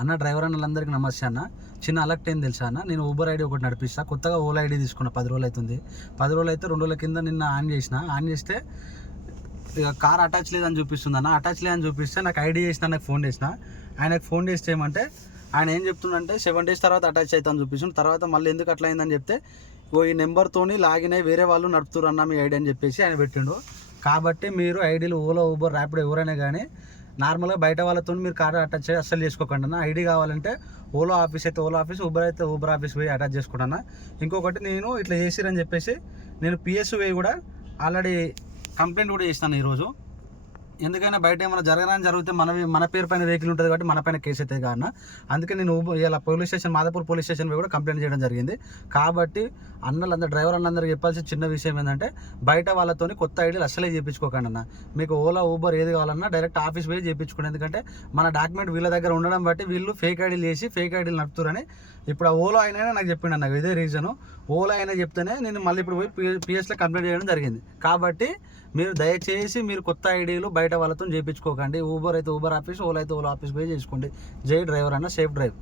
అన్న డ్రైవర్ అన్నలందరికీ నమస్తే అన్న. చిన్న అలర్ట్ ఏం తెలుసా అన్న, నేను ఊబర్ ఐడి ఒకటి నడిపిస్తా. కొత్తగా ఓలా ఐడి తీసుకున్నా, 10 రోజులు అవుతుంది. 10 రోజులు అయితే 2 రోజుల కింద నిన్న ఆన్ చేస్తే ఇక కార్ అటాచ్ లేదని చూపిస్తుంది అన్న. అటాచ్ లేదని చూపిస్తే నాకు ఐడి చేసిన, నాకు ఫోన్ చేసిన. ఆయనకు ఫోన్ చేస్తే ఏమంటే ఆయన ఏం చెప్తుందంటే 7 days తర్వాత అటాచ్ అవుతుందని చూపిస్తుంది. తర్వాత మళ్ళీ ఎందుకు అట్లా అయిందని చెప్తే ఈ నెంబర్తోని లాగిన్ అయ్యి వేరే వాళ్ళు నడుపుతురు అన్న మీ ఐడి అని చెప్పేసి ఆయన పెట్టిండు. కాబట్టి మీరు ఐడీలు ఓలా, ఊబర్, ర్యాపిడో ఎవరైనా కానీ నార్మల్గా బయట వాళ్ళతో మీరు కార్ అటాచ్ చేసి అస్సలు చేసుకోకండి అన్న. ఐడి కావాలంటే ఓలా ఆఫీస్ అయితే ఓలా ఆఫీస్, ఊబర్ అయితే ఊబర్ ఆఫీస్ పోయి అటాచ్ చేసుకుంటాను. ఇంకొకటి నేను ఇట్లా చేసిరని చెప్పేసి నేను పిఎస్వి కూడా ఆల్రెడీ కంప్లైంట్ కూడా చేస్తాను ఈరోజు. ఎందుకైనా బయట ఏమైనా జరిగితే మన పేరు పైన వెహికల్ ఉంటుంది కాబట్టి మన పైన కేసు అవుతుంది కావున అందుకే నేను ఇలా police station, Madhapur police station కూడా కంప్లైంట్ చేయడం జరిగింది. కాబట్టి డ్రైవర్ అన్నలందరికీ చెప్పాల్సిన చిన్న విషయం ఏంటంటే బయట వాళ్ళతోని కొత్త ఐడీలు అస్సలే చేయించుకోకండి అన్న. మీకు ఓలా, ఊబర్ ఏది కావాలన్నా డైరెక్ట్ ఆఫీస్ పోయి చేయించుకోండి. ఎందుకంటే మన డాక్యుమెంట్ వీళ్ళ దగ్గర ఉండడం బట్టి వీళ్ళు ఫేక్ ఐడీలు చేసి ఫేక్ ఐడీలు నడుపుతారని ఇప్పుడు ఆ ఓలా అయినా నాకు చెప్పిండు అన్న. ఇదే రీజను. ఓలా అయినా చెప్తేనే నేను మళ్ళీ ఇప్పుడు పోయి పిఎస్లో కంప్లైంట్ చేయడం జరిగింది. కాబట్టి మీరు దయచేసి మీరు కొత్త ఐడీలు బయట వాళ్ళతో చేయించుకోకండి. ఊబర్ అయితే ఊబర్ ఆఫీస్, ఓలా అయితే ఓలా ఆఫీస్ పోయి చేసుకోండి. జై డ్రైవర్ అన్న, సేఫ్ డ్రైవ్.